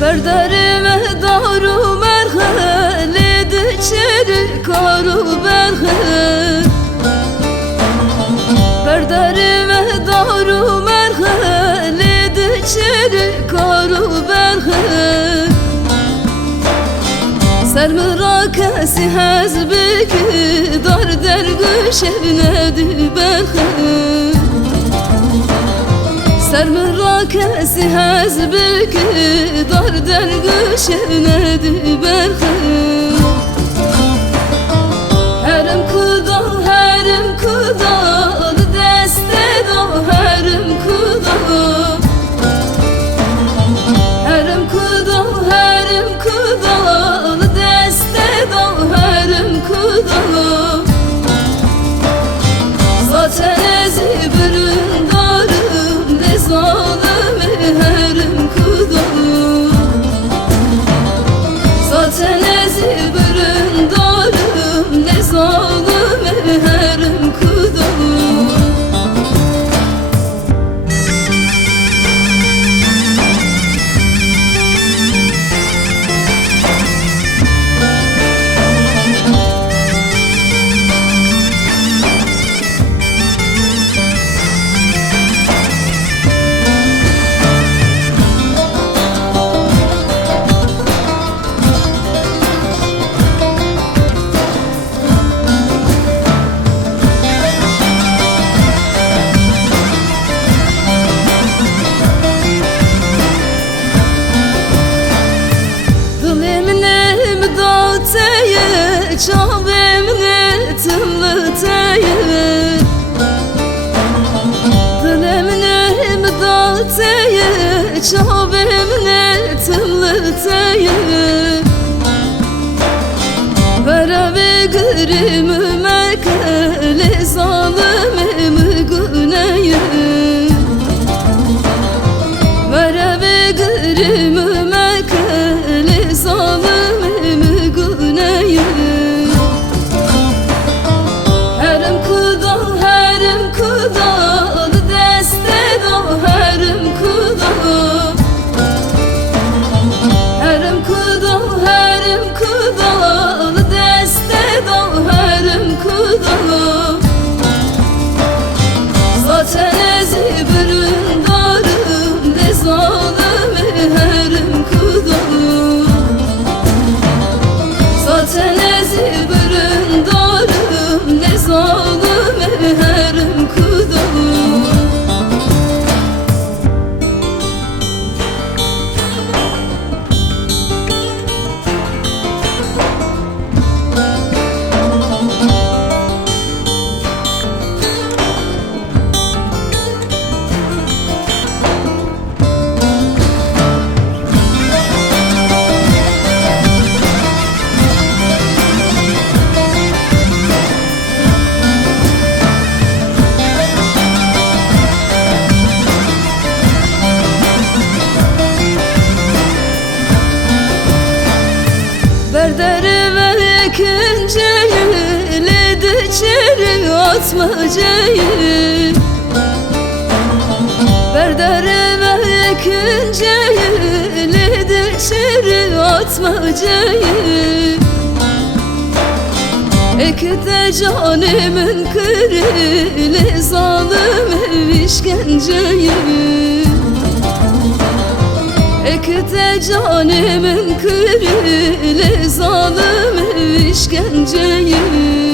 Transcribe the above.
بردارم دارو مرخه چری کارو برخه بردارم دارو مرخه چری کارو برخه سرمرا کسی هز بکی دار در گوش ندی برخه سرمرا کسی هز بکی دار در گوش ندی برخه هرم کدا دست دا هرم کدا دست دا هرم کدا zaten ezi bürün darım ne zalimi herim kuda zaten ezi bürün darım ne zalimi herim kuda çavim ne tımlıtayı Dilem ne mdatayı çavim ne tımlıtayı Vera ve gırımı mekele zalimimi güneyü Vera ve gırımı mekele zalimimi güneyü zaten ezi bürün darım ne zalimi herim kuda zaten ezi bürün darım ne zalimi herim kuda Berderi ve ikinciyi ledi çeri atmacayı Berderi ve ikinciyi ledi çeri atmacayı Ekte canımın kırılı zalim işkenceyi Ekte canımın kırılı zalim işkenceyi